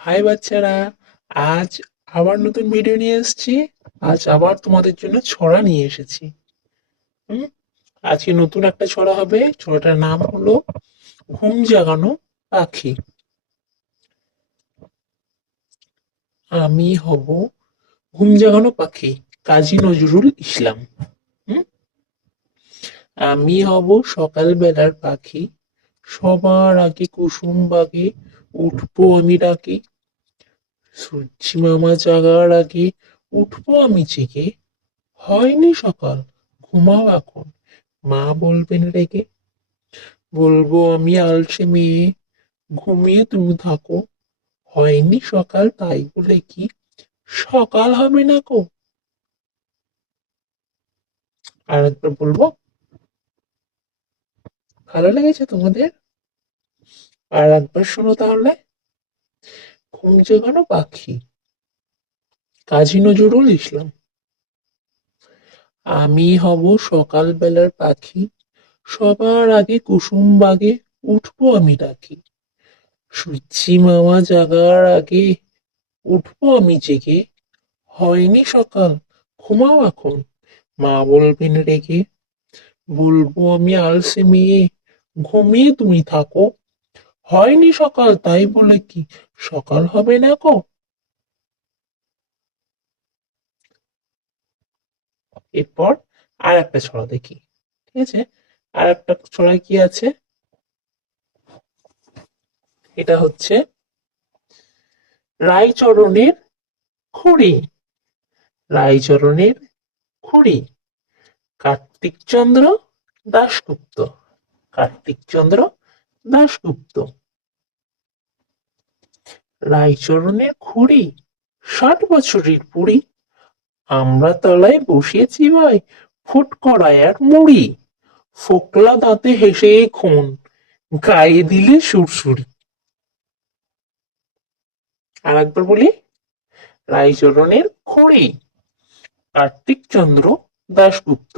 High বাচ্চারা, আজ আবার নতুন ভিডিও নিয়ে এসেছি। আজ আবার তোমাদের জন্য ছড়া নিয়ে এসেছি। হুম আজকে নতুন একটা ছড়া হবে। ছড়াটার নাম হলো ঘুম জাগানো পাখি। আমি হব ঘুম জাগানো পাখি, কাজী নজরুল ইসলাম। হুম আমি হব সকাল বেলার পাখি, সবার আগে কুসুম বাগে উঠবো আমি ডাকি। সূর্যি মামা জাগার আগে উঠবো আমি জেগে, হয়নি সকাল, ঘুমাও এখন, মা বলবেন রেগে। বলবো আমি আলসে মেয়ে, ঘুমিয়ে তুমি থাকো, হয়নি সকাল তাই বলে কি সকাল হবে না কো। আর একবার বলবো, ভালো লেগেছে তোমাদের? আর একবার শোনো তাহলে। ঘুম জেগানো পাখি, কাজী নজরুল ইসলাম। আমি হব সকাল বেলার পাখি, সবার আগে কুসুম বাগে উঠবো আমি ডাকি। সূর্যি মামা জাগার আগে উঠবো আমি জেগে, হয়নি সকাল, ঘুমাও এখন, মা বলবেন রেগে। বলবো আমি আলসে মেয়ে, ঘুমিয়ে তুমি থাকো, হয়নি সকাল তাই বলে কি সকাল হবে না কো। এরপর আর একটা ছড়া দেখি। ঠিক আছে, আর একটা ছড়া কি আছে, এটা হচ্ছে রায়চরণের খুড়ি। রায়চরণের খুড়ি, কার্তিক চন্দ্র দাশগুপ্ত। কার্তিক চন্দ্র দাশগুপ্ত। রায়চরণের খুড়ি, 60 বছরের বুড়ি, আমরা তলায় বসিয়েছি ভাই ফুট কড়াই আর মুড়ি। ফোকলা দাঁতে হেসে খুন, গায়ে দিলে সুরসুরি। আর একবার বলি, রায়চরণের খুড়ি, কার্তিক চন্দ্র দাশগুপ্ত।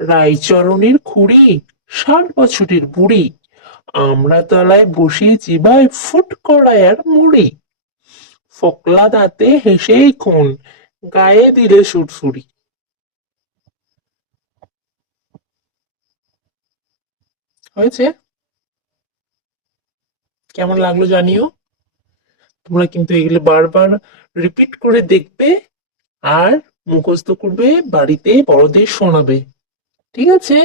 রায়চরণের খুড়ি, 60 বছরের বুড়ি, আমরা তলায় বসিয়েছি ভাই ফুট কড়াই আর মুড়ি। ফোকলা দাঁতে হেসেই খুন, গায়ে দিলে সুরসুরি। হয়েছে? কেমন লাগলো জানিও। তোমরা কিন্তু এগুলো বারবার রিপিট করে দেখবে আর মুখস্থ করবে, বাড়িতে বড়দের শোনাবে। ঠিক আছে?